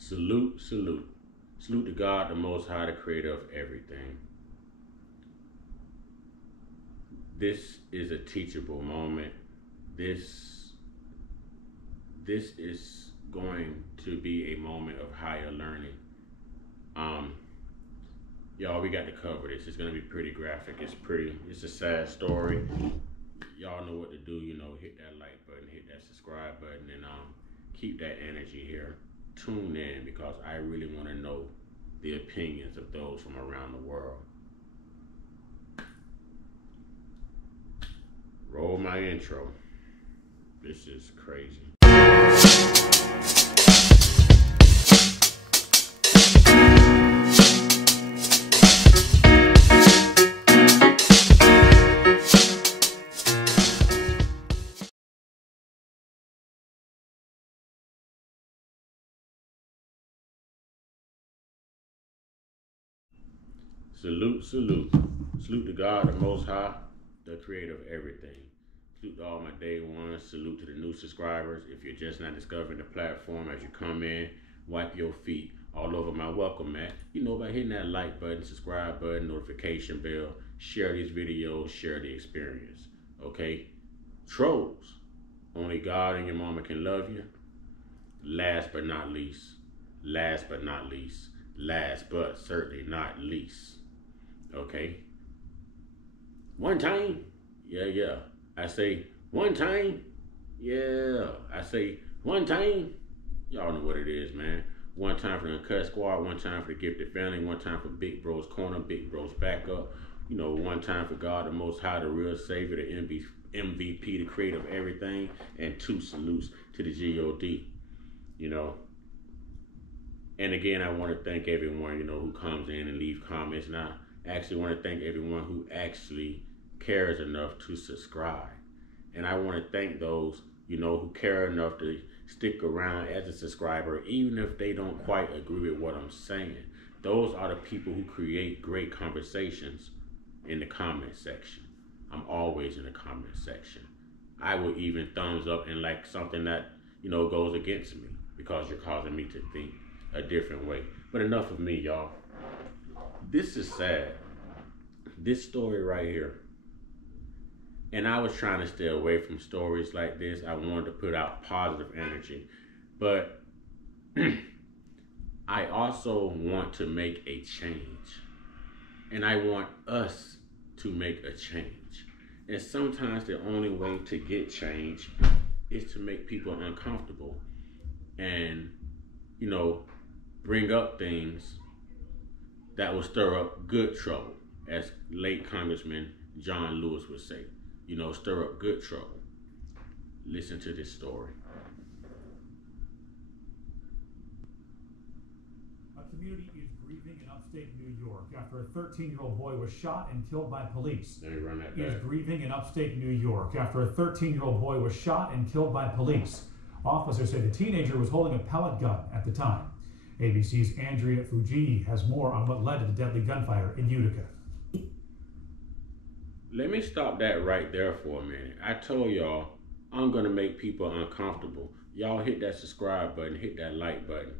Salute, salute. Salute to God, the Most High, the creator of everything. This is a teachable moment. This is going to be a moment of higher learning. Y'all, we got to cover this. It's gonna be pretty graphic. It's a sad story. Y'all know what to do, hit that like button, hit that subscribe button, and keep that energy here. Tune in, because I really want to know the opinions of those from around the world. Roll my intro. This is crazy. Salute, salute. Salute to God, the Most High, the creator of everything. Salute to all my day ones. Salute to the new subscribers. If you're just not discovering the platform as you come in, wipe your feet all over my welcome mat. By hitting that like button, subscribe button, notification bell, share these videos, share the experience. Okay? Trolls. Only God and your mama can love you. Last but not least. Last but not least. Last but certainly not least. Okay? One time. Yeah. I say one time. Yeah. I say one time. Y'all know what it is, man. One time for the Uncut Squad, one time for the Gifted Family, one time for Big Bro's Corner, Big Bro's Backup. One time for God, the Most High, the real Savior, the MVP, the creator of everything, and two salutes to the G.O.D. And again, I want to thank everyone, who comes in and leave comments. And I actually want to thank everyone who actually cares enough to subscribe. And I want to thank those, who care enough to stick around as a subscriber, even if they don't quite agree with what I'm saying. Those are the people who create great conversations in the comment section. I'm always in the comment section. I will even thumbs up and like something that, goes against me, because you're causing me to think a different way. But enough of me, y'all. This is sad. This story right here. And I was trying to stay away from stories like this. I wanted to put out positive energy. But I also want to make a change. And I want us to make a change. And sometimes the only way to get change is to make people uncomfortable and, bring up things that will stir up good trouble, as late Congressman John Lewis would say. Stir up good trouble. Listen to this story. A community is grieving in upstate New York after a 13-year-old boy was shot and killed by police. Let me run that back. Is grieving in upstate New York after a 13-year-old boy was shot and killed by police. Officers say the teenager was holding a pellet gun at the time. ABC's Andrea Fuji has more on what led to the deadly gunfire in Utica. Let me stop that right there for a minute. I told y'all I'm going to make people uncomfortable. Y'all hit that subscribe button, hit that like button.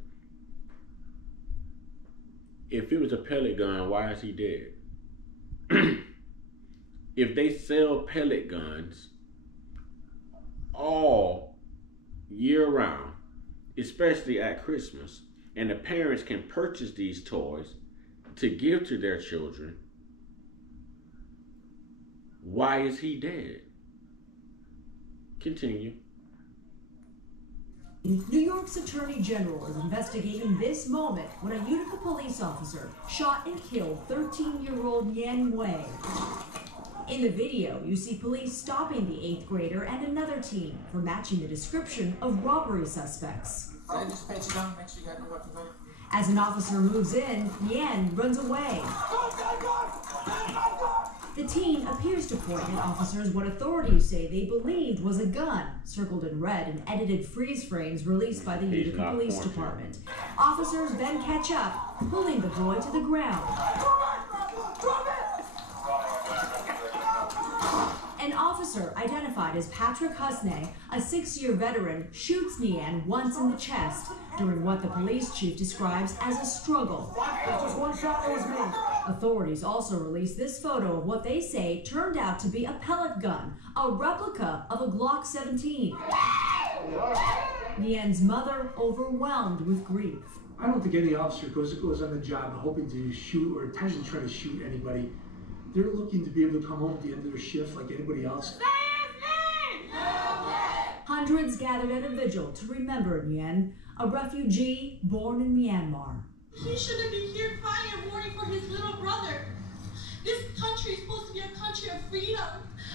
If it was a pellet gun, why is he dead? If they sell pellet guns all year round, especially at Christmas, and the parents can purchase these toys to give to their children, why is he dead? Continue. New York's Attorney General is investigating this moment when a Utica police officer shot and killed 13-year-old Yan Wei. In the video, you see police stopping the 8th grader and another teen for matching the description of robbery suspects. As an officer moves in, Yan runs away. The teen appears to point at officers what authorities say they believed was a gun, circled in red and edited freeze frames released by the Utica Police Department. Officers then catch up, pulling the boy to the ground. An officer officer, identified as Patrick Husney, a 6-year veteran, shoots Nian once in the chest during what the police chief describes as a struggle. There's just one shot, it was me. Authorities also released this photo of what they say turned out to be a pellet gun, a replica of a Glock 17. Nian's mother overwhelmed with grief. I don't think any officer goes on the job hoping to shoot or intends to try to shoot anybody. They're looking to be able to come home at the end of their shift like anybody else. Hundreds gathered at a vigil to remember Nian, a refugee born in Myanmar. He shouldn't be here crying and mourning for his little brother. This country is supposed to be a country of freedom,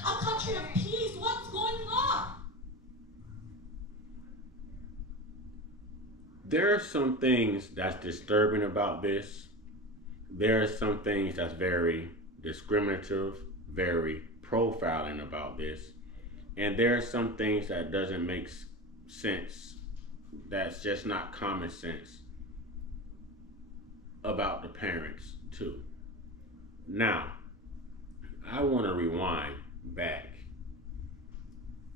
a country of peace. What's going on? There are some things that's disturbing about this. There are some things that's very discriminative, very profiling about this. And there are some things that doesn't make sense, that's just not common sense about the parents too. Now, I want to rewind back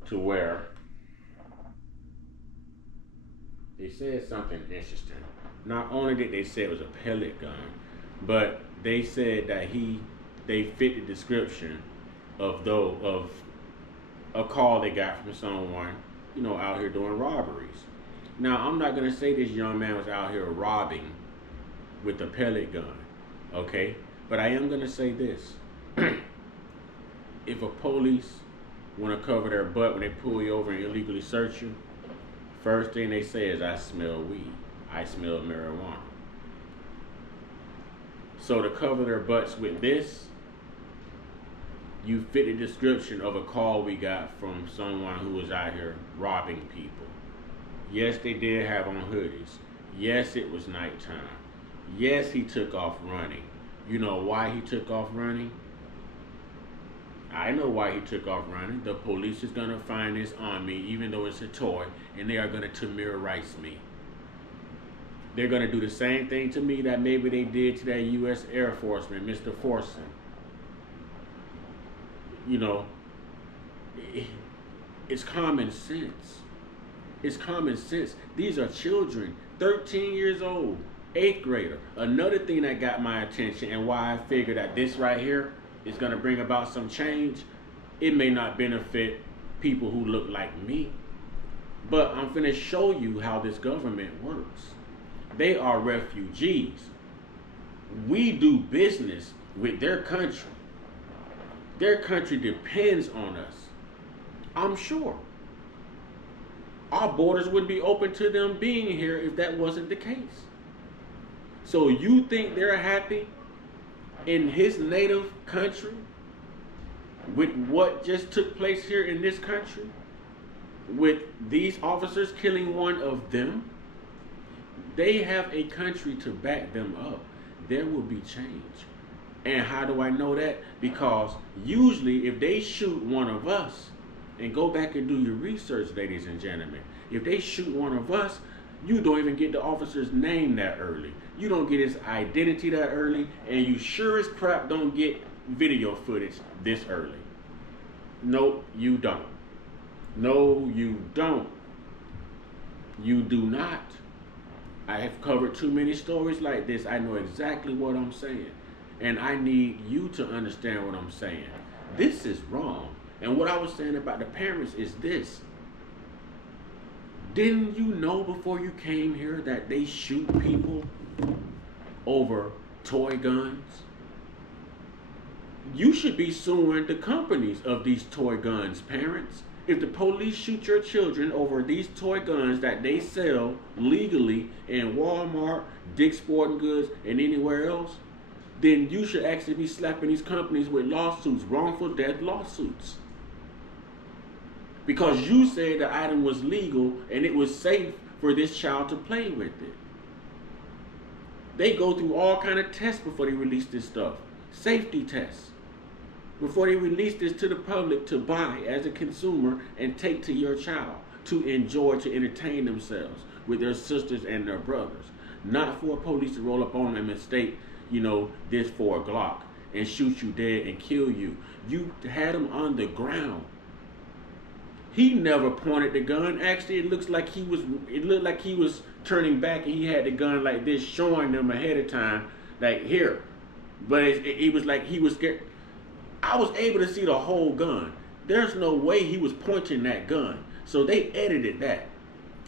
to where they said something interesting. Not only did they say it was a pellet gun, but they said that they fit the description of a call they got from someone, out here doing robberies. Now, I'm not gonna say this young man was out here robbing with a pellet gun, okay? But I am gonna say this. If a police wanna cover their butt when they pull you over and illegally search you, first thing they say is, I smell weed. I smell marijuana. So to cover their butts with this, you fit the description of a call we got from someone who was out here robbing people. Yes, they did have on hoodies. Yes, it was nighttime. Yes, he took off running. You know why he took off running? I know why he took off running. The police is gonna find this on me, even though it's a toy, and they are gonna Tamir Rice me. They're gonna do the same thing to me that maybe they did to that U.S. Air Forceman, Mr. Forson. It's common sense. It's common sense. These are children, 13 years old, 8th grader. Another thing that got my attention and why I figured that this right here is going to bring about some change, it may not benefit people who look like me, but I'm finna show you how this government works. They are refugees. We do business with their country. Their country depends on us. I'm sure. Our borders wouldn't be open to them being here if that wasn't the case. So you think they're happy in his native country with what just took place here in this country? With these officers killing one of them? They have a country to back them up. There will be change. And how do I know that? Because usually if they shoot one of us, and go back and do your research, ladies and gentlemen, if they shoot one of us, you don't even get the officer's name that early. You don't get his identity that early, and you sure as crap don't get video footage this early. No, you don't. No, you don't. You do not. I have covered too many stories like this. I know exactly what I'm saying. And I need you to understand what I'm saying. This is wrong. And what I was saying about the parents is this. Didn't you know before you came here that they shoot people over toy guns? You should be suing the companies of these toy guns, parents. If the police shoot your children over these toy guns that they sell legally in Wal-Mart, Dick's Sporting Goods, and anywhere else, then you should actually be slapping these companies with lawsuits, wrongful death lawsuits. Because you said the item was legal and it was safe for this child to play with it. They go through all kind of tests before they release this stuff. Safety tests. Before they release this to the public to buy as a consumer and take to your child to enjoy, to entertain themselves with their sisters and their brothers. Not for police to roll up on them and mistake, this for a Glock and shoot you dead and kill you. You had them on the ground He never pointed the gun. Actually, it looked like he was turning back and he had the gun like this, showing them ahead of time, like here. But it was like he was scared. I was able to see the whole gun. There's no way he was pointing that gun. So they edited that.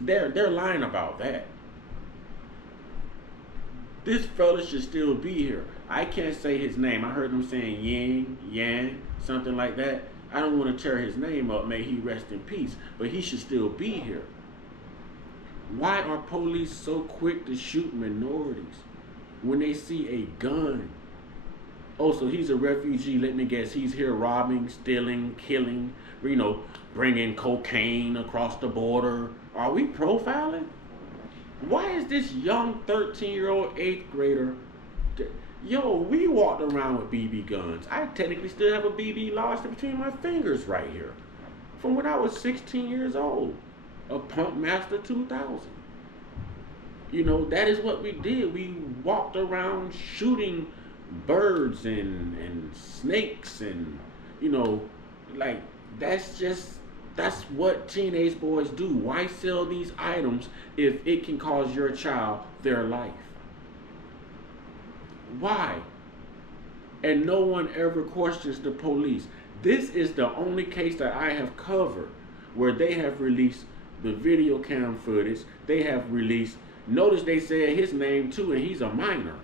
They're lying about that. This fella should still be here. I can't say his name. I heard them saying Yan, something like that. I don't want to tear his name up. May he rest in peace. But he should still be here. Why are police so quick to shoot minorities when they see a gun? Oh, so he's a refugee. Let me guess. He's here robbing, stealing, killing, bringing cocaine across the border. Are we profiling? Why is this young 13-year-old 8th grader? Yo, we walked around with BB guns. I technically still have a BB lodged between my fingers right here. From when I was 16 years old. A Pump Master 2000. That is what we did. We walked around shooting birds and snakes and, that's what teenage boys do. Why sell these items if it can cause your child their life? Why? And no one ever questions the police. This is the only case that I have covered where they have released the video cam footage. They have released, notice they said his name too, and he's a minor.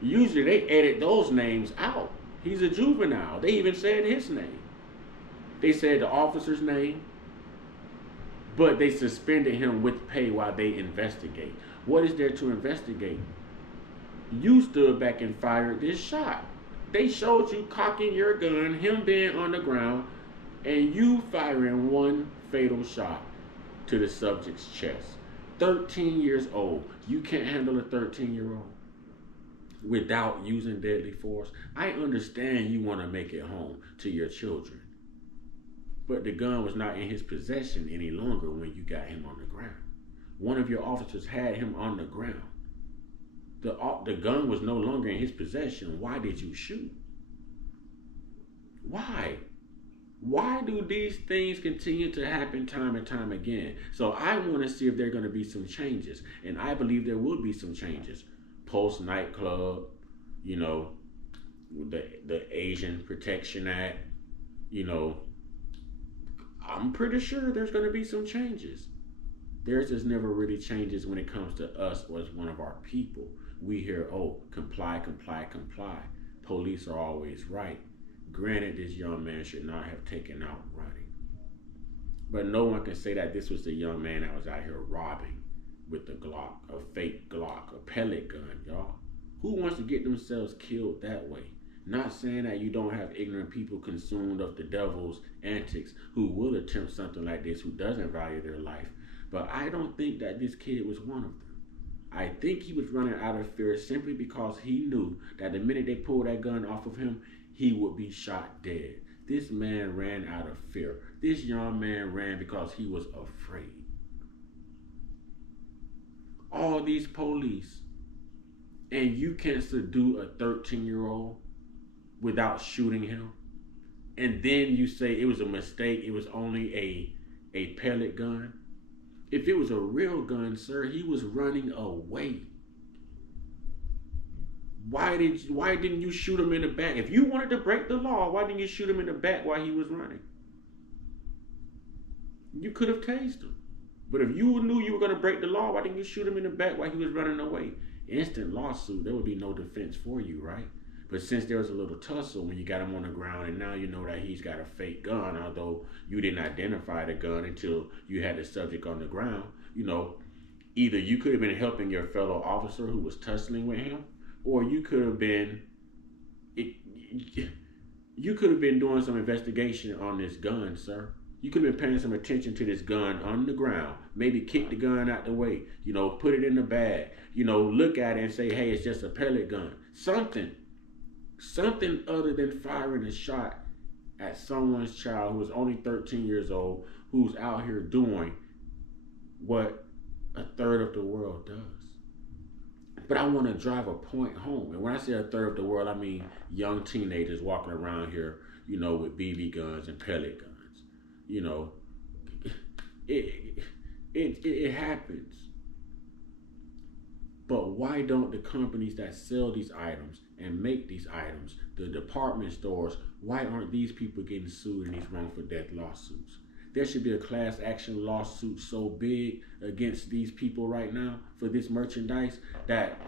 Usually they edit those names out. He's a juvenile. They even said his name. They said the officer's name, but they suspended him with pay while they investigate. What is there to investigate? You stood back and fired this shot. They showed you cocking your gun, him being on the ground, and you firing one fatal shot to the subject's chest. 13 years old. You can't handle a 13-year-old without using deadly force. I understand you want to make it home to your children, but the gun was not in his possession any longer when you got him on the ground. One of your officers had him on the ground. The gun was no longer in his possession. Why did you shoot? Why? Why do these things continue to happen time and time again? So I want to see if there are going to be some changes. And I believe there will be some changes. Post nightclub, the Asian Protection Act, I'm pretty sure there's going to be some changes. There's just never really changes when it comes to us as one of our people. We hear, oh, comply, comply, comply. Police are always right. Granted, this young man should not have taken out running. But no one can say that this was the young man that was out here robbing with a Glock, a fake Glock, a pellet gun, y'all. Who wants to get themselves killed that way? Not saying that you don't have ignorant people consumed of the devil's antics who will attempt something like this, who doesn't value their life. But I don't think that this kid was one of them. I think he was running out of fear simply because he knew that the minute they pulled that gun off of him, he would be shot dead. This man ran out of fear. This young man ran because he was afraid. All these police, and you can't subdue a 13-year-old without shooting him. And then you say it was a mistake, it was only a pellet gun. If it was a real gun, sir, he was running away. Why didn't you shoot him in the back? If you wanted to break the law, why didn't you shoot him in the back while he was running? You could have tased him. But if you knew you were going to break the law, why didn't you shoot him in the back while he was running away? Instant lawsuit, there would be no defense for you, right? But since there was a little tussle when you got him on the ground, and now you know that he's got a fake gun, although you didn't identify the gun until you had the subject on the ground, either you could have been helping your fellow officer who was tussling with him, or you could have been doing some investigation on this gun, sir. You could have been paying some attention to this gun on the ground. Maybe kick the gun out the way, put it in the bag, look at it and say, hey, it's just a pellet gun. Something other than firing a shot at someone's child who is only 13 years old, who's out here doing what a third of the world does. But I want to drive a point home. And when I say a third of the world, I mean young teenagers walking around here, with BB guns and pellet guns. It happens. But why don't the companies that sell these items and make these items, the department stores, why aren't these people getting sued in these wrongful death lawsuits? There should be a class action lawsuit so big against these people right now for this merchandise that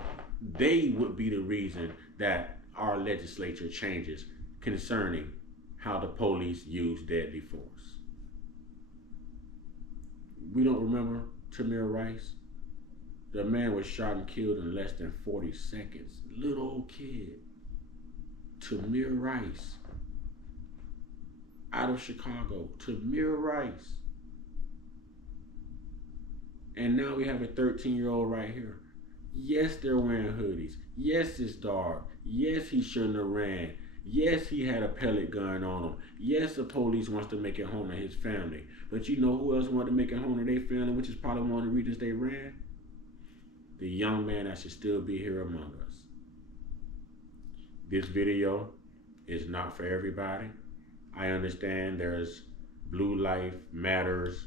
they would be the reason that our legislature changes concerning how the police use deadly force. We don't remember Tamir Rice? The man was shot and killed in less than 40 seconds. Little old kid. Tamir Rice. Out of Chicago. Tamir Rice. And now we have a 13-year-old right here. Yes, they're wearing hoodies. Yes, it's dark. Yes, he shouldn't have ran. Yes, he had a pellet gun on him. Yes, the police wants to make it home to his family. But you know who else wanted to make it home to their family, which is probably one of the reasons they ran? The young man that should still be here among us. This video is not for everybody. I understand there's Blue Life Matters,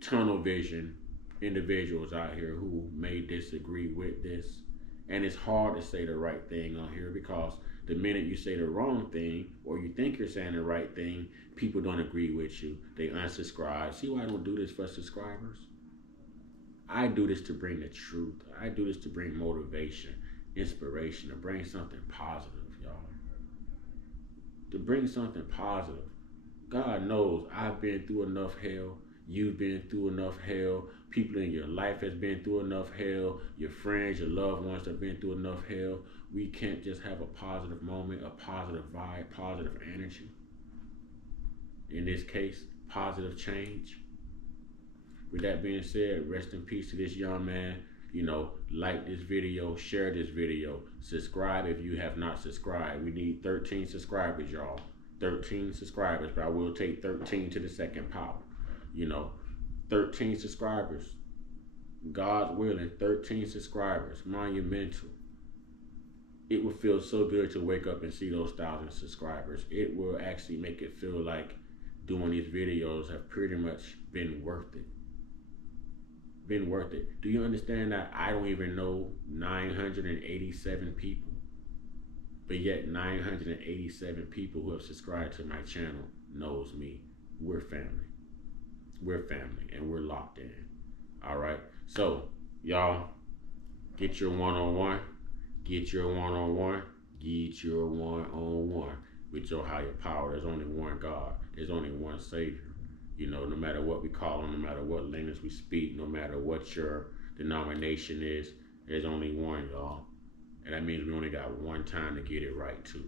tunnel vision individuals out here who may disagree with this. And it's hard to say the right thing on here because the minute you say the wrong thing or you think you're saying the right thing, people don't agree with you. They unsubscribe. See why I don't do this for subscribers? I do this to bring the truth. I do this to bring motivation, inspiration, to bring something positive, y'all. To bring something positive. God knows I've been through enough hell. You've been through enough hell. People in your life has been through enough hell. Your friends, your loved ones have been through enough hell. We can't just have a positive moment, a positive vibe, positive energy. In this case, positive change. With that being said, rest in peace to this young man. Like this video, share this video, subscribe if you have not subscribed. We need 13 subscribers, y'all. 13 subscribers, but I will take 13 to the second power. 13 subscribers. God's willing, 13 subscribers. Monumental. It will feel so good to wake up and see those 1,000 subscribers. It will actually make it feel like doing these videos have pretty much been worth it. Been worth it. Do you understand that I don't even know 987 people, but yet 987 people who have subscribed to my channel knows me. We're family. We're family and we're locked in. All right. So y'all get your one-on-one, get your one-on-one, get your one-on-one with your higher power. There's only one God. There's only one Savior. No matter what we call him, no matter what language we speak, no matter what your denomination is, there's only one, y'all. And that means we only got one time to get it right, too.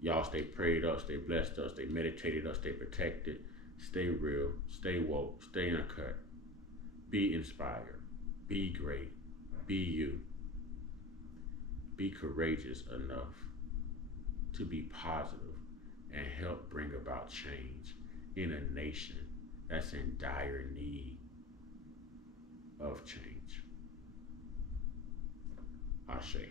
Y'all stay prayed up, stay blessed up, stay meditated up, stay protected, stay real, stay woke, stay uncut. Be inspired, be great, be you. Be courageous enough to be positive and help bring about change in a nation that's in dire need of change. Ashe.